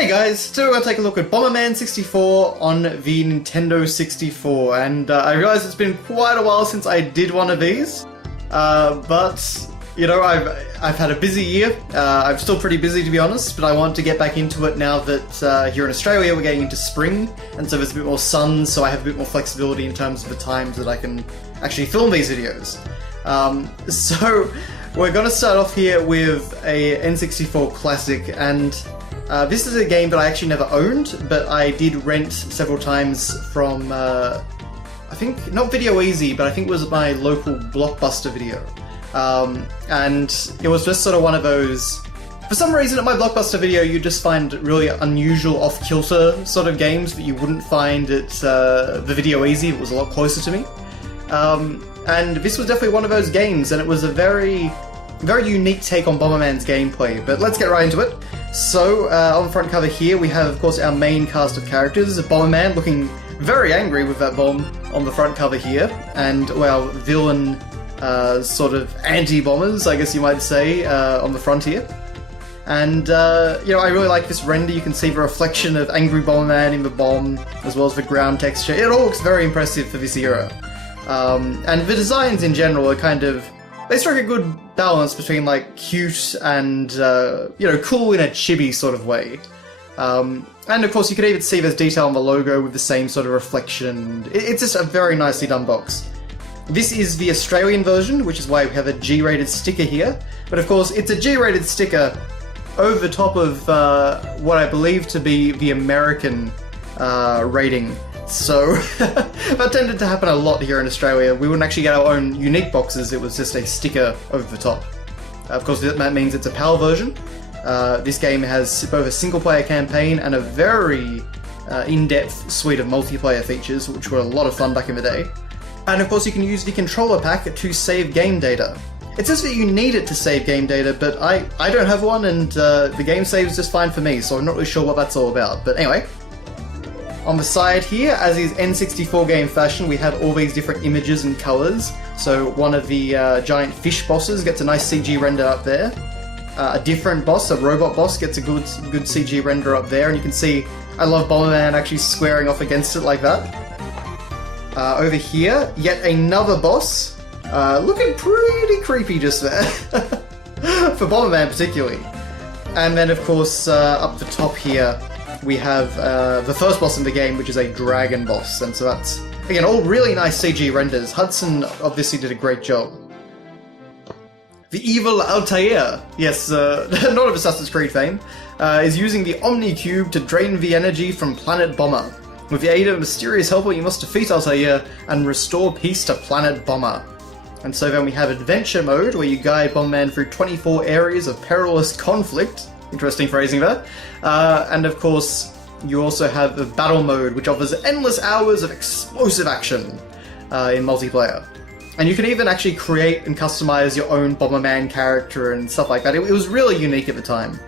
Hey guys, today we're going to take a look at Bomberman 64 on the Nintendo 64, and I realize it's been quite a while since I did one of these, but, you know, I've had a busy year. I'm still pretty busy to be honest, but I want to get back into it now that here in Australia we're getting into spring, and so there's a bit more sun, so I have a bit more flexibility in terms of the times that I can actually film these videos. So we're going to start off here with a N64 classic, and this is a game that I actually never owned, but I did rent several times from, I think, not Video Easy, but I think it was my local Blockbuster video. And it was just sort of one of those... For some reason at my Blockbuster video you just find really unusual off-kilter sort of games that you wouldn't find at the Video Easy. It was a lot closer to me. And this was definitely one of those games, and it was a very unique take on Bomberman's gameplay. But let's get right into it. So, on the front cover here, we have, of course, our main cast of characters. Bomberman looking very angry with that bomb on the front cover here, and, well, villain, sort of anti-bombers, I guess you might say, on the front here. And, you know, I really like this render. You can see the reflection of angry Bomberman in the bomb, as well as the ground texture. It all looks very impressive for this era. And the designs in general are kind of... They strike a good balance between, like, cute and, you know, cool in a chibi sort of way. And, of course, you can even see there's detail on the logo with the same sort of reflection. It's just a very nicely done box. This is the Australian version, which is why we have a G-rated sticker here. But, of course, it's a G-rated sticker over the top of what I believe to be the American rating. So, that tended to happen a lot here in Australia. We wouldn't actually get our own unique boxes, it was just a sticker over the top. Of course, that means it's a PAL version. This game has both a single-player campaign and a very in-depth suite of multiplayer features, which were a lot of fun back in the day. And of course, you can use the controller pack to save game data. It says that you need it to save game data, but I don't have one, and the game saves just fine for me, so I'm not really sure what that's all about. But anyway. On the side here, as is N64 game fashion, we have all these different images and colours. So one of the giant fish bosses gets a nice CG render up there. A different boss, a robot boss, gets a good CG render up there. And you can see, I love Bomberman actually squaring off against it like that. Over here, yet another boss. Looking pretty creepy just there. For Bomberman particularly. And then of course, up the top here, we have the first boss in the game, which is a dragon boss, and so that's, again, all really nice CG renders. Hudson obviously did a great job. The evil Altair, yes, not of Assassin's Creed fame, is using the Omni Cube to drain the energy from Planet Bomber. With the aid of a mysterious helper, you must defeat Altair and restore peace to Planet Bomber. And so then we have Adventure Mode, where you guide Bomberman through 24 areas of perilous conflict. Interesting phrasing there. And of course, you also have the Battle Mode, which offers endless hours of explosive action in multiplayer. And you can even actually create and customize your own Bomberman character and stuff like that. It was really unique at the time.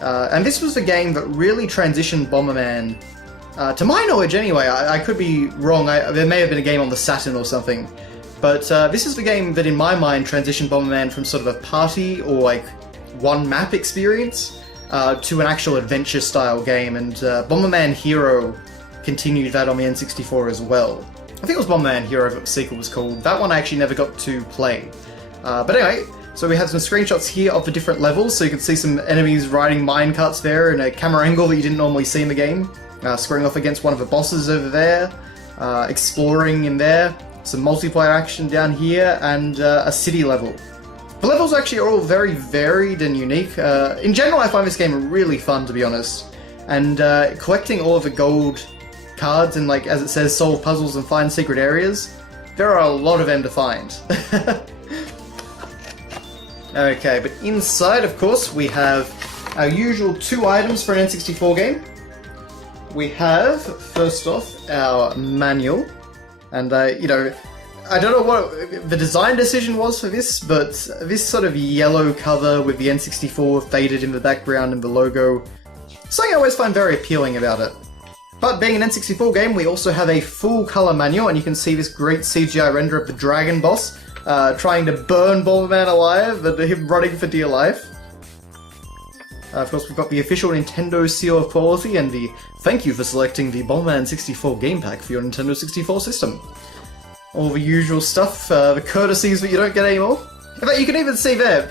And this was the game that really transitioned Bomberman, to my knowledge anyway. I could be wrong, there may have been a game on the Saturn or something. But this is the game that in my mind transitioned Bomberman from sort of a party or like one map experience to an actual adventure-style game, and Bomberman Hero continued that on the N64 as well. I think it was Bomberman Hero that the sequel was called. That one I actually never got to play. But anyway, so we have some screenshots here of the different levels, so you can see some enemies riding minecarts there in a camera angle that you didn't normally see in the game, squaring off against one of the bosses over there, exploring in there, some multiplayer action down here, and a city level. The levels actually are all very varied and unique. In general, I find this game really fun, to be honest. And collecting all of the gold cards and, like, as it says, solve puzzles and find secret areas, there are a lot of them to find. Okay, but inside, of course, we have our usual 2 items for an N64 game. We have, first off, our manual. And, you know, I don't know what the design decision was for this, but this sort of yellow cover with the N64 faded in the background and the logo, something I always find very appealing about it. But being an N64 game, we also have a full color manual, and you can see this great CGI render of the dragon boss trying to burn Bomberman alive and him running for dear life. Of course, we've got the official Nintendo seal of quality and the thank you for selecting the Bomberman 64 game pack for your Nintendo 64 system. All the usual stuff, the courtesies that you don't get anymore. In fact, you can even see there,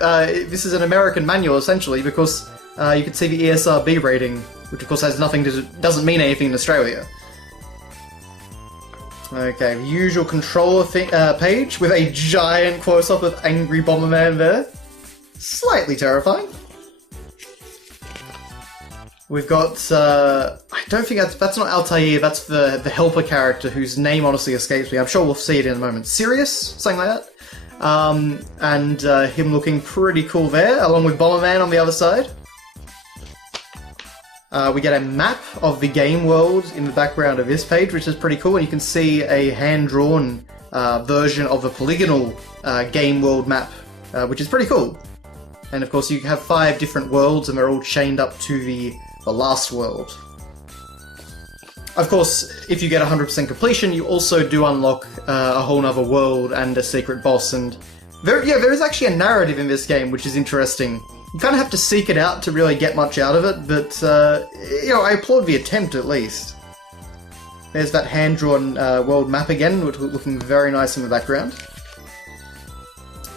this is an American manual essentially, because you can see the ESRB rating, which of course has nothing to doesn't mean anything in Australia. Okay, the usual controller page with a giant close-up of angry Bomberman there. Slightly terrifying. We've got, I don't think that's not Altair, that's the helper character whose name honestly escapes me. I'm sure we'll see it in a moment. Sirius? Something like that. And him looking pretty cool there, along with Bomberman on the other side. We get a map of the game world in the background of this page, which is pretty cool, and you can see a hand-drawn version of a polygonal game world map, which is pretty cool. And of course you have 5 different worlds, and they're all chained up to the last world. Of course, if you get 100% completion, you also do unlock a whole nother world and a secret boss, and there is actually a narrative in this game, which is interesting. You kind of have to seek it out to really get much out of it, but, you know, I applaud the attempt at least. There's that hand-drawn world map again, which is looking very nice in the background.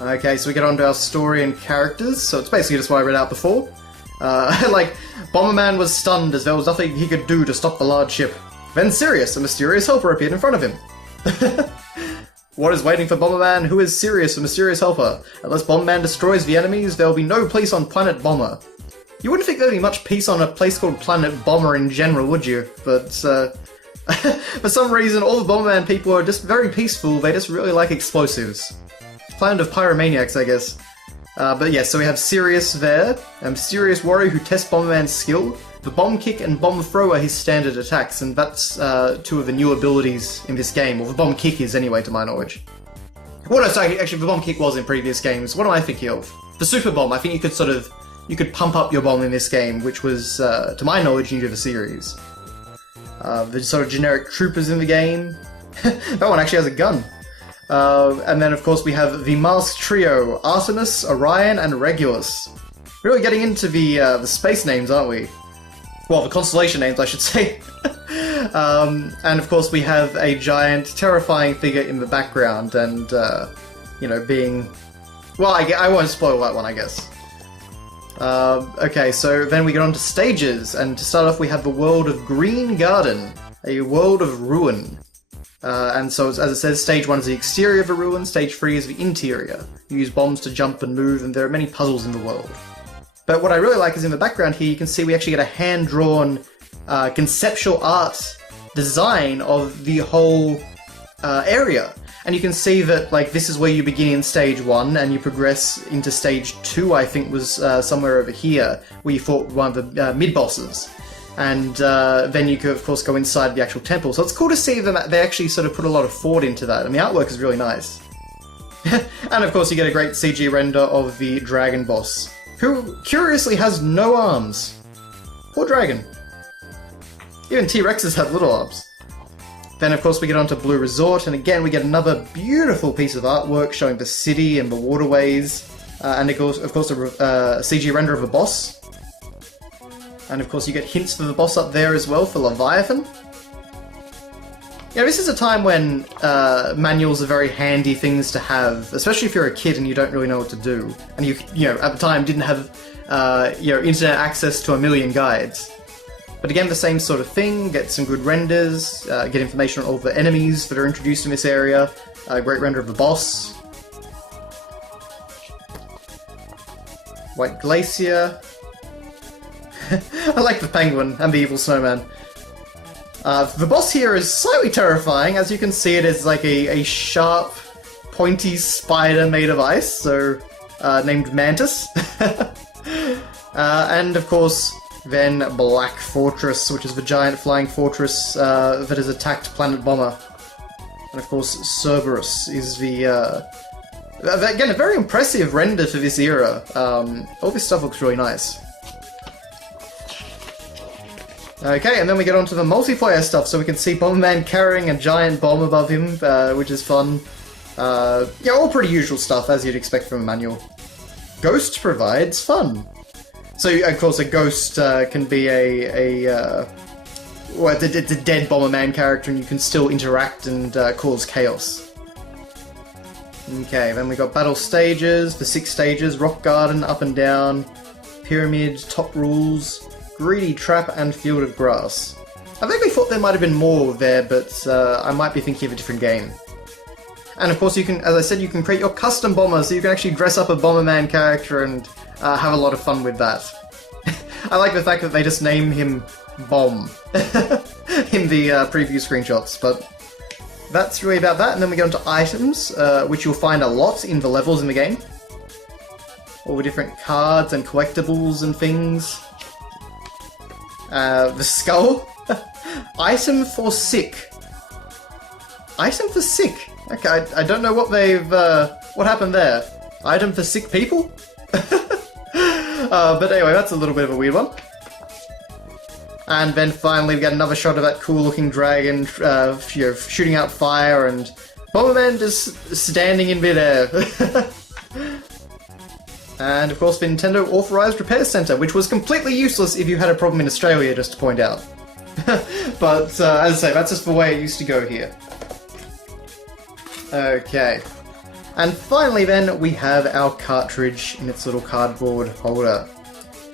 Okay, so we get on to our story and characters, so it's basically just what I read out before. Like, Bomberman was stunned as there was nothing he could do to stop the large ship. Then Sirius, a mysterious helper, appeared in front of him. What is waiting for Bomberman? Who is Sirius, a mysterious helper? Unless Bomberman destroys the enemies, there will be no peace on Planet Bomber. You wouldn't think there'd be much peace on a place called Planet Bomber in general, would you? But, for some reason, all the Bomberman people are just very peaceful, they just really like explosives. Planet of pyromaniacs, I guess. But yeah, so we have Sirius there, a mysterious warrior who tests Bomberman's skill. The bomb kick and bomb throw are his standard attacks, and that's 2 of the new abilities in this game. Well, the bomb kick is anyway, to my knowledge. Well, no, sorry, actually the bomb kick was in previous games. What am I thinking of? The super bomb. I think you could pump up your bomb in this game, which was, to my knowledge, new to the series. The sort of generic troopers in the game. That one actually has a gun. And then, of course, we have the masked trio, Artemis, Orion, and Regulus. Really getting into the space names, aren't we? Well, the constellation names, I should say. And, of course, we have a giant, terrifying figure in the background, and, you know, being... Well, I won't spoil that one, I guess. Okay, so then we get on to stages, and to start off we have the world of Green Garden, a world of ruin. And so, as it says, stage 1 is the exterior of a ruin, stage 3 is the interior. You use bombs to jump and move, and there are many puzzles in the world. But what I really like is in the background here, you can see we actually get a hand-drawn conceptual art design of the whole area. And you can see that, like, this is where you begin in stage 1, and you progress into stage 2, I think was somewhere over here, where you fought one of the mid-bosses. And then you could, of course, go inside the actual temple. So it's cool to see them. They actually sort of put a lot of thought into that, and the artwork is really nice. And of course, you get a great CG render of the dragon boss, who curiously has no arms. Poor dragon. Even T-Rexes have little arms. Then, of course, we get onto Blue Resort, and again, we get another beautiful piece of artwork showing the city and the waterways, and of course, a CG render of a boss. And of course you get hints for the boss up there as well for Leviathan. Yeah, this is a time when manuals are very handy things to have, especially if you're a kid and you don't really know what to do. And you know, at the time didn't have, internet access to a million guides. But again, the same sort of thing, get some good renders, get information on all the enemies that are introduced in this area, a great render of the boss. White Glacier. I like the penguin and the evil snowman. The boss here is slightly terrifying. As you can see, it is like a sharp, pointy spider made of ice, so named Mantis. And of course, then Black Fortress, which is the giant flying fortress that has attacked Planet Bomber. And of course, Cerberus is the... again, a very impressive render for this era. All this stuff looks really nice. Okay, and then we get on to the multiplayer stuff, so we can see Bomberman carrying a giant bomb above him, which is fun. Yeah, all pretty usual stuff, as you'd expect from a manual. Ghost provides fun. So, of course, a ghost can be well, it's a dead Bomberman character, and you can still interact and cause chaos. Okay, then we got battle stages, the 6 stages, rock garden, up and down, pyramid, top rules, greedy trap, and field of grass. I vaguely thought there might have been more there, but I might be thinking of a different game. And of course you can, as I said, you can create your custom bomber, so you can actually dress up a Bomberman character and have a lot of fun with that. I like the fact that they just name him Bomb in the preview screenshots, but that's really about that. And then we go into items, which you'll find a lot in the levels in the game. All the different cards and collectibles and things. The skull. Item for sick. Item for sick. Okay, I don't know what they've, what happened there. Item for sick people? But anyway, that's a little bit of a weird one. And then finally we get another shot of that cool looking dragon, shooting out fire, and Bomberman just standing in midair. And of course the Nintendo Authorized Repair Center, which was completely useless if you had a problem in Australia, just to point out. But as I say, that's just the way it used to go here. Okay. And finally then, we have our cartridge in its little cardboard holder.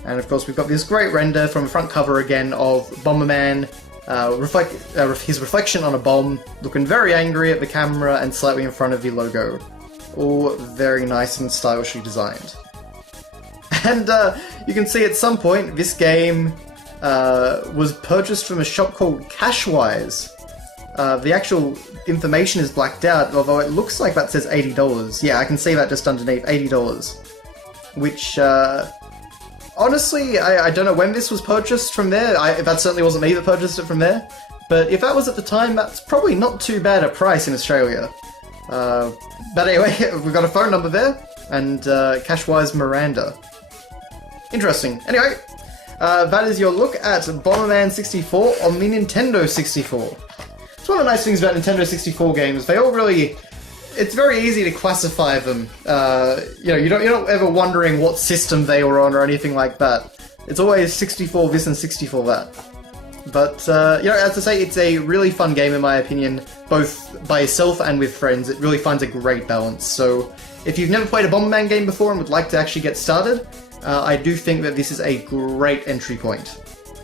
And of course we've got this great render from the front cover again of Bomberman, his reflection on a bomb, looking very angry at the camera and slightly in front of the logo. All very nice and stylishly designed. And you can see at some point this game was purchased from a shop called Cashwise. The actual information is blacked out, although it looks like that says $80. Yeah, I can see that just underneath, $80. Which, honestly, I don't know when this was purchased from there. That certainly wasn't me that purchased it from there. But if that was at the time, that's probably not too bad a price in Australia. But anyway, we've got a phone number there, and Cashwise Miranda. Interesting. Anyway, that is your look at Bomberman 64 on the Nintendo 64. It's one of the nice things about Nintendo 64 games. They all really... It's very easy to classify them. You're not ever wondering what system they were on or anything like that. It's always 64 this and 64 that. But, as I say, it's a really fun game in my opinion, both by yourself and with friends. It really finds a great balance. So, if you've never played a Bomberman game before and would like to actually get started, I do think that this is a great entry point.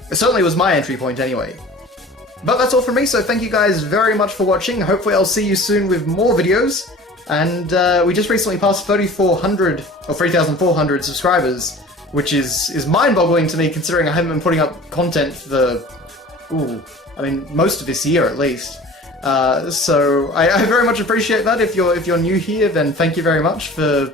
It certainly was my entry point anyway. But that's all from me, so thank you guys very much for watching. Hopefully I'll see you soon with more videos. And we just recently passed 3,400 or 3,400 subscribers, which is mind-boggling to me considering I haven't been putting up content for most of this year at least. So I very much appreciate that. If you're new here, then thank you very much for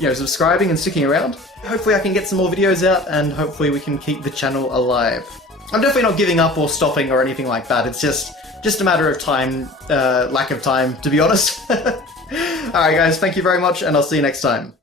subscribing and sticking around. Hopefully I can get some more videos out, and hopefully we can keep the channel alive. I'm definitely not giving up or stopping or anything like that. It's just a matter of time, lack of time, to be honest. Alright guys, thank you very much, and I'll see you next time.